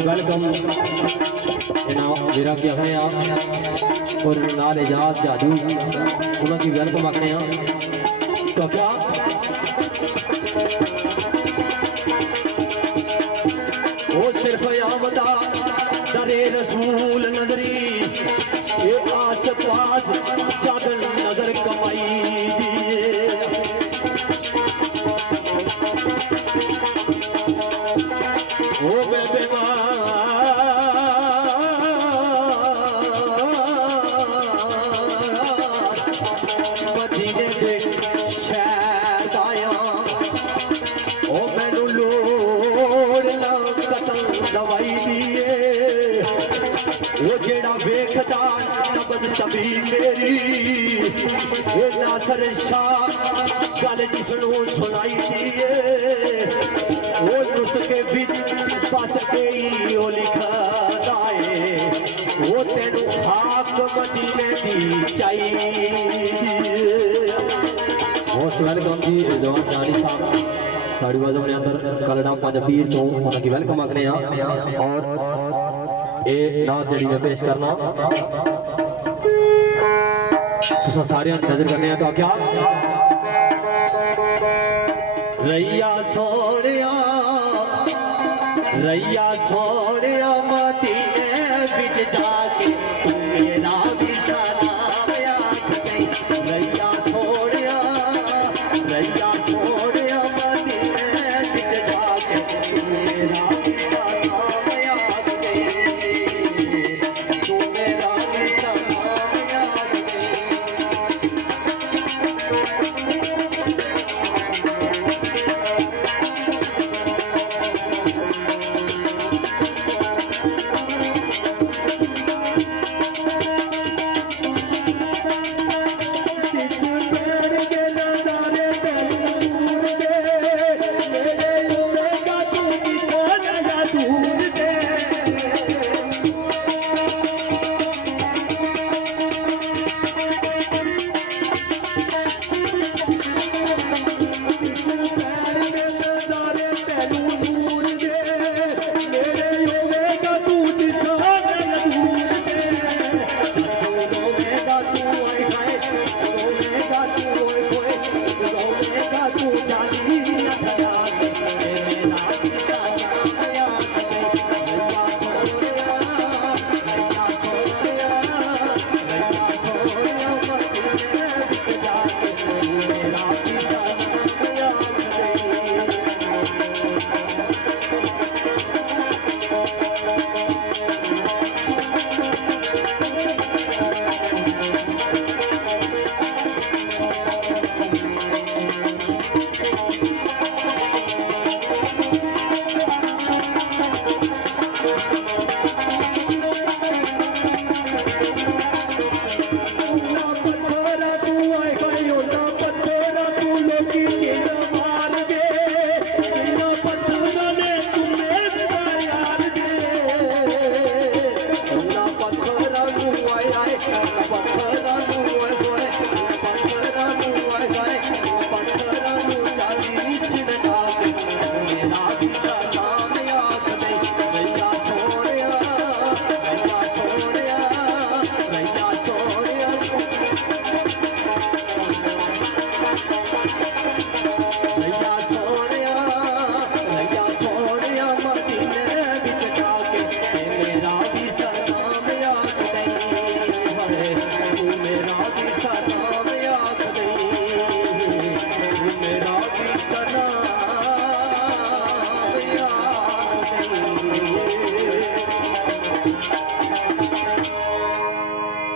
Welcome मेरा क्या है और नाल एजाज जादू उन्होंने वेलकम आखने तो क्या वो सिर्फ आमदा दरे रसूल नजरी ये आस पास जब नजर कमाई दिए वो मदीने दे शहर आया ओ मैनू लोड़ कतल दवाई दिए वो जेड़ा वेखदा नबज तभी मेरी ये नासर शाह गल जिसनू सुनाई दिए वो नुस्खे बिच बस गई वो लिखदा है वो तेनू खाक मदीने दी चाहिए। मोस्ट वेलकम जी जवान जानी साहब साड़ी बाजों ने अंदर कलड़ा पंज पीर तो उन्होंने वेलकम आखने और ये नात जड़ी में पेश करना तो सारे नजर करने तो क्या रैया सोनिया मदीने बिच जाके मेरा भी